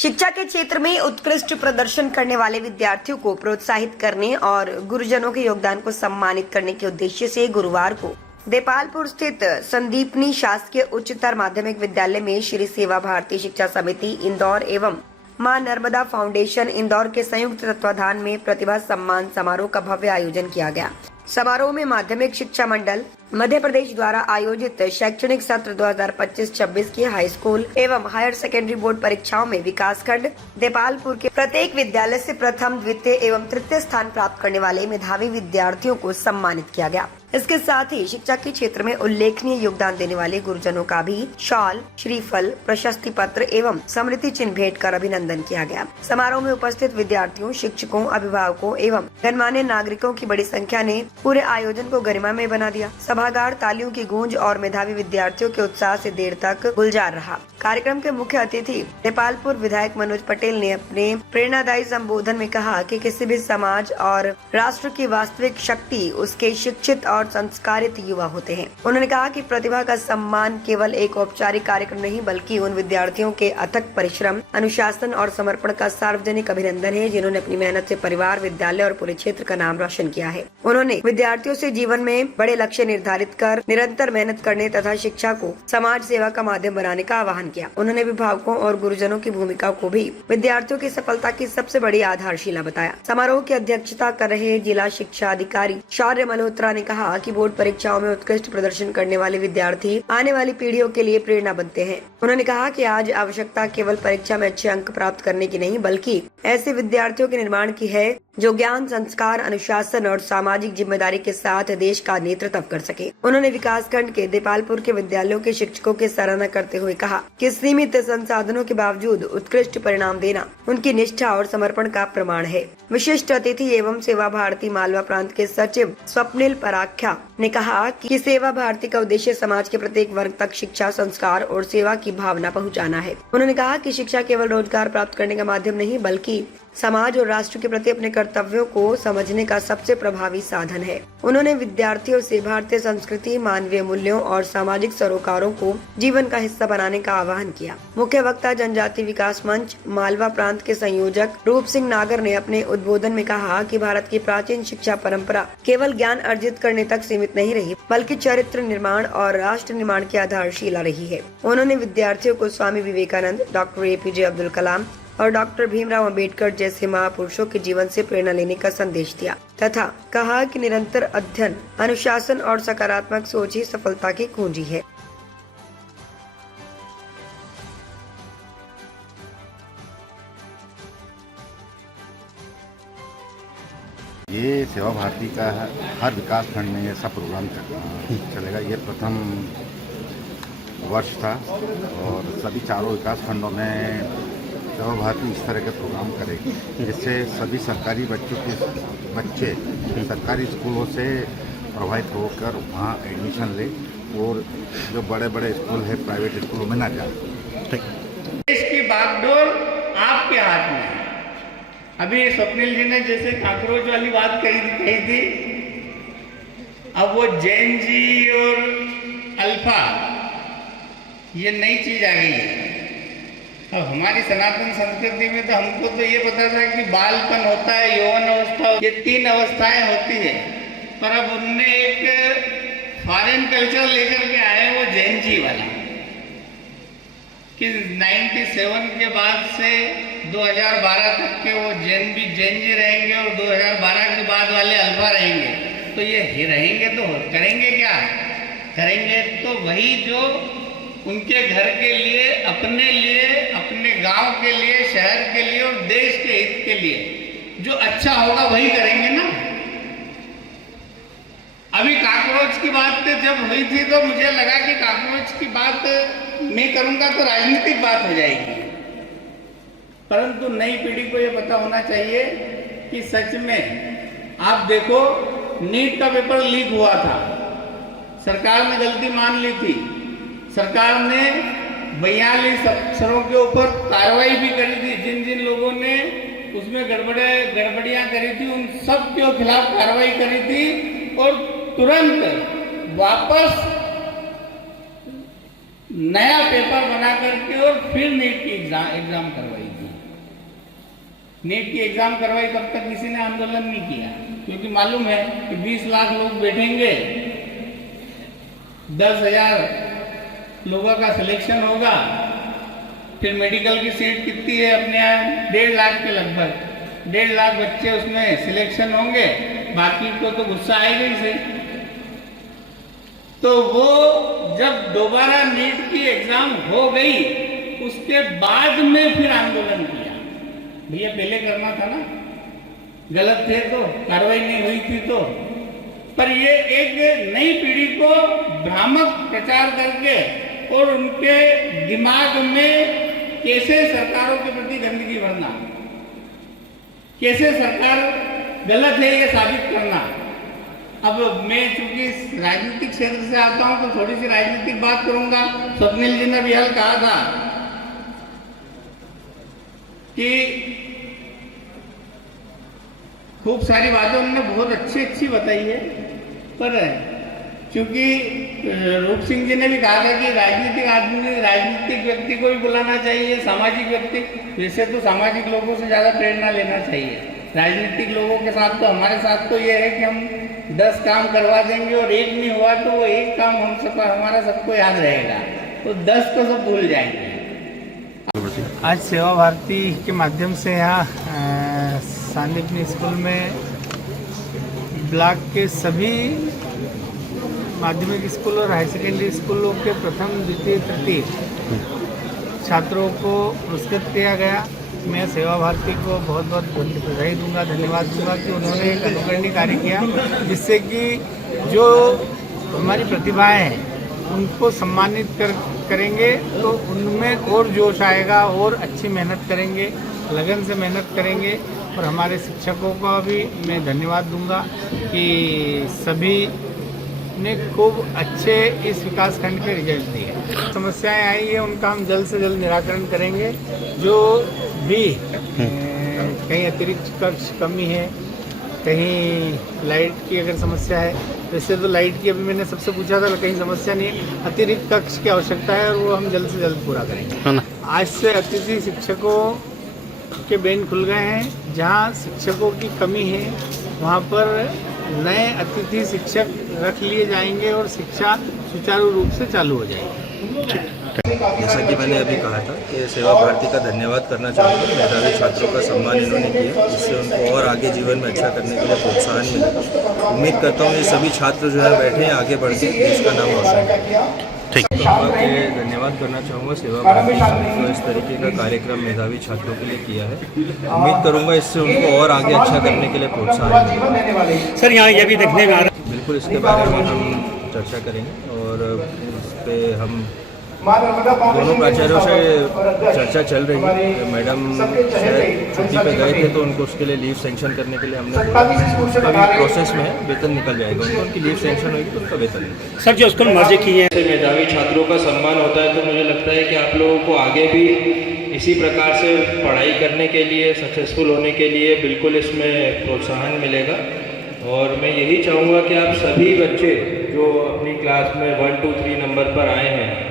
शिक्षा के क्षेत्र में उत्कृष्ट प्रदर्शन करने वाले विद्यार्थियों को प्रोत्साहित करने और गुरुजनों के योगदान को सम्मानित करने के उद्देश्य से गुरुवार को देपालपुर स्थित संदीपनी शासकीय उच्चतर माध्यमिक विद्यालय में श्री सेवा भारती शिक्षा समिति इंदौर एवं मां नर्मदा फाउंडेशन इंदौर के संयुक्त तत्वाधान में प्रतिभा सम्मान समारोह का भव्य आयोजन किया गया। समारोह में माध्यमिक शिक्षा मंडल मध्य प्रदेश द्वारा आयोजित शैक्षणिक सत्र 2025-26 की हाई स्कूल एवं हायर सेकेंडरी बोर्ड परीक्षाओं में विकासखंड देपालपुर के प्रत्येक विद्यालय से प्रथम, द्वितीय एवं तृतीय स्थान प्राप्त करने वाले मेधावी विद्यार्थियों को सम्मानित किया गया। इसके साथ ही शिक्षा के क्षेत्र में उल्लेखनीय योगदान देने वाले गुरुजनों का भी शॉल, श्रीफल, प्रशस्ति पत्र एवं स्मृति चिन्ह भेंट कर अभिनंदन किया गया। समारोह में उपस्थित विद्यार्थियों, शिक्षकों, अभिभावकों एवं गणमान्य नागरिकों की बड़ी संख्या ने पूरे आयोजन को गरिमामय बना दिया। सभागार तालियों की गूंज और मेधावी विद्यार्थियों के उत्साह से देर तक गुलजार रहा। कार्यक्रम के मुख्य अतिथि देपालपुर विधायक मनोज पटेल ने अपने प्रेरणादायी संबोधन में कहा कि किसी भी समाज और राष्ट्र की वास्तविक शक्ति उसके शिक्षित और संस्कारित युवा होते हैं। उन्होंने कहा कि प्रतिभा का सम्मान केवल एक औपचारिक कार्यक्रम नहीं बल्कि उन विद्यार्थियों के अथक परिश्रम, अनुशासन और समर्पण का सार्वजनिक अभिनंदन है जिन्होंने अपनी मेहनत से परिवार, विद्यालय और पूरे क्षेत्र का नाम रोशन किया है। उन्होंने विद्यार्थियों से जीवन में बड़े लक्ष्य निर्धारित कर निरंतर मेहनत करने तथा शिक्षा को समाज सेवा का माध्यम बनाने का आह्वान किया। उन्होंने अभिभावकों और गुरुजनों की भूमिका को भी विद्यार्थियों की सफलता की सबसे बड़ी आधारशिला बताया। समारोह की अध्यक्षता कर रहे जिला शिक्षा अधिकारी शौर्य मल्होत्रा ने कहा कि बोर्ड परीक्षाओं में उत्कृष्ट प्रदर्शन करने वाले विद्यार्थी आने वाली पीढ़ियों के लिए प्रेरणा बनते हैं। उन्होंने कहा कि आज आवश्यकता केवल परीक्षा में अच्छे अंक प्राप्त करने की नहीं बल्कि ऐसे विद्यार्थियों के निर्माण की है जो ज्ञान, संस्कार, अनुशासन और सामाजिक जिम्मेदारी के साथ देश का नेतृत्व कर सके। उन्होंने विकासखंड के देपालपुर के विद्यालयों के शिक्षकों की सराहना करते हुए कहा कि सीमित संसाधनों के बावजूद उत्कृष्ट परिणाम देना उनकी निष्ठा और समर्पण का प्रमाण है। विशिष्ट अतिथि एवं सेवा भारती मालवा प्रांत के सचिव स्वप्निल पराख्या ने कहा कि सेवा भारती का उद्देश्य समाज के प्रत्येक वर्ग तक शिक्षा, संस्कार और सेवा की भावना पहुंचाना है। उन्होंने कहा कि शिक्षा केवल रोजगार प्राप्त करने का माध्यम नहीं बल्कि समाज और राष्ट्र के प्रति अपने कर्तव्यों को समझने का सबसे प्रभावी साधन है। उन्होंने विद्यार्थियों से भारतीय संस्कृति, मानवीय मूल्यों और सामाजिक सरोकारों को जीवन का हिस्सा बनाने का आह्वान किया। मुख्य वक्ता जनजाति विकास मंच मालवा प्रांत के संयोजक रूप सिंह नागर ने अपने उद्बोधन में कहा कि भारत की प्राचीन शिक्षा परंपरा केवल ज्ञान अर्जित करने तक सीमित नहीं रही बल्कि चरित्र निर्माण और राष्ट्र निर्माण की आधारशिला रही है। उन्होंने विद्यार्थियों को स्वामी विवेकानंद, डॉक्टर APJ अब्दुल कलाम और डॉक्टर भीमराव अंबेडकर जैसे महापुरुषों के जीवन से प्रेरणा लेने का संदेश दिया तथा कहा कि निरंतर अध्ययन, अनुशासन और सकारात्मक सोच ही सफलता की कुंजी है। ये सेवा भारती का हर विकास खंड में ऐसा प्रोग्राम चलेगा। ये प्रथम वर्ष था और सभी चारों विकास खंडों में सेवा भारती इस तरह के प्रोग्राम करेगी जिससे सभी सरकारी बच्चे सरकारी स्कूलों से प्रभावित होकर वहाँ एडमिशन ले और जो बड़े बड़े स्कूल है प्राइवेट स्कूलों में ना जाए। देश की बागडोर आपके हाथ में है। अभी स्वप्निल जी ने जैसे कॉकरोच वाली बात कही थी, अब वो जेन जी और अल्फा ये नई चीज आ गई है। अब हमारी सनातन संस्कृति में तो हमको तो ये पता था कि बालपन होता है, यौवन अवस्था, ये 3 अवस्थाएं होती है, पर अब उनने एक फॉरेन कल्चर लेकर के आए वो जैन जी वाला कि 97 के बाद से 2012 तक के वो जैन जी रहेंगे और 2012 के बाद वाले अल्फा रहेंगे। तो ये रहेंगे तो करेंगे क्या? करेंगे तो वही जो उनके घर के लिए, अपने गांव के लिए, शहर के लिए और देश के हित के लिए जो अच्छा होगा वही करेंगे ना। अभी कॉकरोच की बात जब हुई थी तो मुझे लगा कि कॉकरोच की बात मैं करूंगा तो राजनीतिक बात हो जाएगी, परंतु नई पीढ़ी को यह पता होना चाहिए कि सच में आप देखो नीट का पेपर लीक हुआ था, सरकार ने गलती मान ली थी, सरकार ने 42 अफसरों के ऊपर कार्रवाई भी करी थी। जिन जिन लोगों ने उसमें गड़बड़ियां करी थी उन सब के खिलाफ कार्रवाई करी थी और तुरंत वापस नया पेपर बना करके और फिर नीट की एग्जाम करवाई थी। नीट की एग्जाम करवाई तब तक किसी ने आंदोलन नहीं किया, क्योंकि मालूम है कि 20 लाख लोग बैठेंगे, 10,000 लोगों का सिलेक्शन होगा, फिर मेडिकल की सीट कितनी है अपने यहाँ 1.5 लाख के लगभग, 1.5 लाख बच्चे उसमें सिलेक्शन होंगे, बाकी को तो गुस्सा आएगा ही सही। तो वो जब दोबारा नीट की एग्जाम हो गई उसके बाद में फिर आंदोलन किया। भैया पहले करना था ना, गलत थे तो, कार्रवाई नहीं हुई थी तो। पर ये एक नई पीढ़ी को भ्रामक प्रचार करके और उनके दिमाग में कैसे सरकारों के प्रति गंदगी भरना, कैसे सरकार गलत है ये साबित करना। अब मैं चूंकि राजनीतिक क्षेत्र से आता हूं तो थोड़ी सी राजनीतिक बात करूंगा। स्वप्निल जी ने भी हल कहा था कि खूब सारी बातें उन्होंने बहुत अच्छी बताई है, पर क्योंकि रूप सिंह जी ने भी कहा था कि राजनीतिक आदमी राजनीतिक व्यक्ति को भी बुलाना चाहिए, सामाजिक व्यक्ति, वैसे तो सामाजिक लोगों से ज़्यादा प्रेरणा लेना चाहिए। राजनीतिक लोगों के साथ तो हमारे साथ तो ये है कि हम 10 काम करवा देंगे और एक नहीं हुआ तो वो एक काम हमारा सबको याद रहेगा, तो 10 को सब भूल जाएंगे। आज सेवा भारती के माध्यम से यहाँ सांदीपनी स्कूल में ब्लॉक के सभी माध्यमिक स्कूल और हाई सेकेंडरी स्कूलों के प्रथम, द्वितीय, तृतीय छात्रों को पुरस्कृत किया गया। मैं सेवा भारती को बहुत बहुत बधाई दूंगा, धन्यवाद दूंगा कि उन्होंने एक अनुकरणीय कार्य किया, जिससे कि जो हमारी प्रतिभाएं हैं उनको सम्मानित करेंगे तो उनमें और जोश आएगा और अच्छी मेहनत करेंगे, लगन से मेहनत करेंगे। और हमारे शिक्षकों का भी मैं धन्यवाद दूंगा कि सभी ने खूब अच्छे इस विकास खंड के रिजल्ट दिए। समस्याएं आई है उनका हम जल्द से जल्द निराकरण करेंगे। जो भी कहीं अतिरिक्त कक्ष कमी है, कहीं लाइट की अगर समस्या है, वैसे तो लाइट की अभी मैंने सबसे पूछा था, कहीं समस्या नहीं है, अतिरिक्त कक्ष की आवश्यकता है और वो हम जल्द से जल्द पूरा करेंगे। आज से अतिथि शिक्षकों के बेंच खुल गए हैं। जहाँ शिक्षकों की कमी है वहाँ पर नए अतिथि शिक्षक रख लिए जाएंगे और शिक्षा सुचारू रूप से चालू हो जाएगी। जैसा कि मैंने अभी कहा था कि सेवा भारती का धन्यवाद करना चाहूँगा। मेधावी छात्रों का सम्मान इन्होंने किया, जिससे उनको और आगे जीवन में अच्छा करने के लिए प्रोत्साहन मिला। उम्मीद करता हूँ ये सभी छात्र जो है बैठे हैं आगे बढ़ के देश का नाम रोशन करें। ठीक है, धन्यवाद करना चाहूँगा सेवा भारती जो इस तरीके का कार्यक्रम मेधावी छात्रों के लिए किया है। उम्मीद करूँगा इससे उनको और आगे अच्छा करने के लिए प्रोत्साहन मिलेगा। सर यहाँ ये भी देखने में आ रहा है, बिल्कुल इसके बारे में हम चर्चा करेंगे और इस पर हम दोनों प्राचार्यों से चर्चा चल रही है। मैडम शायद छुट्टी पे गए थे तो उनको उसके लिए लीव सेंक्शन करने के लिए हमने अभी प्रोसेस में है, वेतन निकल जाएगा उनको, उनकी लीव सेंक्शन होगी तो उनका वेतन निकलेगा। सर जो स्कूल मर्जी की है, मेधावी छात्रों का सम्मान होता है तो मुझे लगता है कि आप लोगों को आगे भी इसी प्रकार से पढ़ाई करने के लिए, सक्सेसफुल होने के लिए बिल्कुल इसमें प्रोत्साहन मिलेगा। और मैं यही चाहूँगा कि आप सभी बच्चे जो अपनी क्लास में 1, 2, 3 नंबर पर आए हैं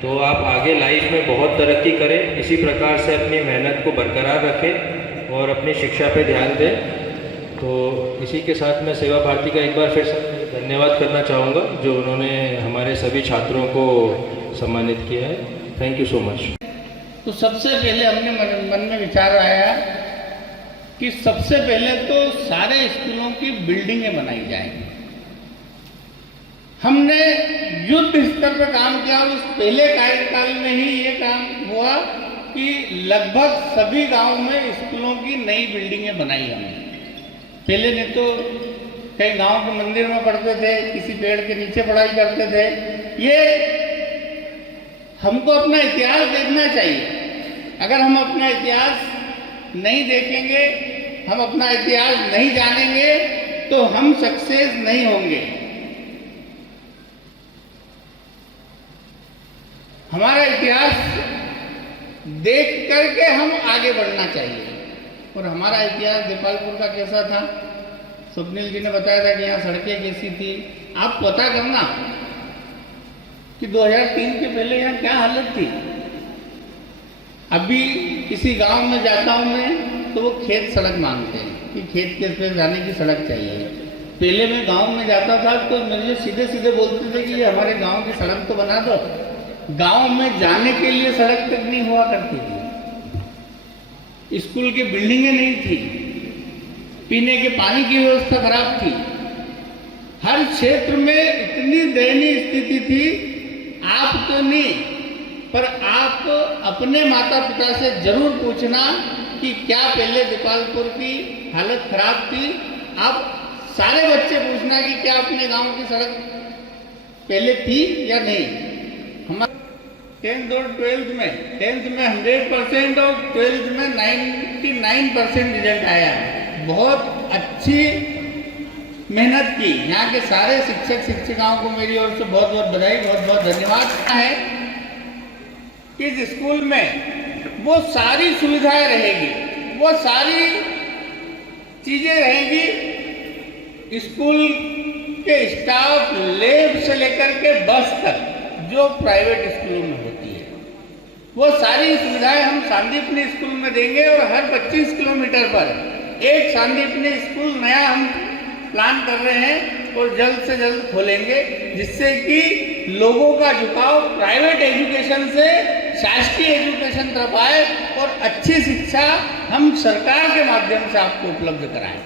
तो आप आगे लाइफ में बहुत तरक्की करें, इसी प्रकार से अपनी मेहनत को बरकरार रखें और अपनी शिक्षा पे ध्यान दें। तो इसी के साथ मैं सेवा भारती का एक बार फिर से धन्यवाद करना चाहूँगा जो उन्होंने हमारे सभी छात्रों को सम्मानित किया है। Thank you so much. तो सबसे पहले हमने मन में विचार आया कि सबसे पहले तो सारे स्कूलों की बिल्डिंगें बनाई जाएंगी। हमने युद्ध स्तर पर काम किया और उस पहले कार्यकाल में ही ये काम हुआ कि लगभग सभी गांवों में स्कूलों की नई बिल्डिंगें बनाई हमने। पहले नहीं तो कई गांव के मंदिर में पढ़ते थे, किसी पेड़ के नीचे पढ़ाई करते थे। ये हमको अपना इतिहास देखना चाहिए। अगर हम अपना इतिहास नहीं देखेंगे, हम अपना इतिहास नहीं जानेंगे तो हम सक्सेस नहीं होंगे। हमारा इतिहास देख करके हम आगे बढ़ना चाहिए। और हमारा इतिहास देपालपुर का कैसा था, स्वप्निल जी ने बताया था कि यहाँ सड़कें कैसी थी। आप पता करना कि 2003 के पहले यहाँ क्या हालत थी। अभी किसी गांव में जाता हूँ मैं तो वो खेत सड़क मांगते हैं कि खेत के पे जाने की सड़क चाहिए। पहले मैं गांव में जाता था तो मुझे सीधे सीधे बोलते थे कि ये हमारे गांव की सड़क तो बना दो। गांव में जाने के लिए सड़क तक नहीं हुआ करती थी, स्कूल की बिल्डिंगें नहीं थी, पीने के पानी की व्यवस्था खराब थी, हर क्षेत्र में इतनी दयनीय स्थिति थी। आप तो नहीं, पर आप अपने माता पिता से जरूर पूछना कि क्या पहले गोपालपुर की हालत खराब थी। आप सारे बच्चे पूछना कि क्या अपने गांव की सड़क पहले थी या नहीं। हमारे 10th और 12th में 100% और 12th में 99% रिजल्ट आया। बहुत अच्छी मेहनत की यहाँ के सारे शिक्षक शिक्षिकाओं को मेरी ओर से बहुत बहुत बधाई, बहुत बहुत धन्यवाद है। इस स्कूल में वो सारी सुविधाएं रहेगी, वो सारी चीजें रहेगी। स्कूल के स्टाफ, लैब से लेकर के बस तक जो प्राइवेट स्कूलों में होती है, वो सारी सुविधाएं हम सांदीपनी स्कूल में देंगे। और हर 25 किलोमीटर पर एक सांदीपनी स्कूल नया हम प्लान कर रहे हैं और जल्द से जल्द खोलेंगे, जिससे कि लोगों का झुकाव प्राइवेट एजुकेशन से शासकीय एजुकेशन तरफ आए और अच्छी शिक्षा हम सरकार के माध्यम से आपको उपलब्ध कराएं।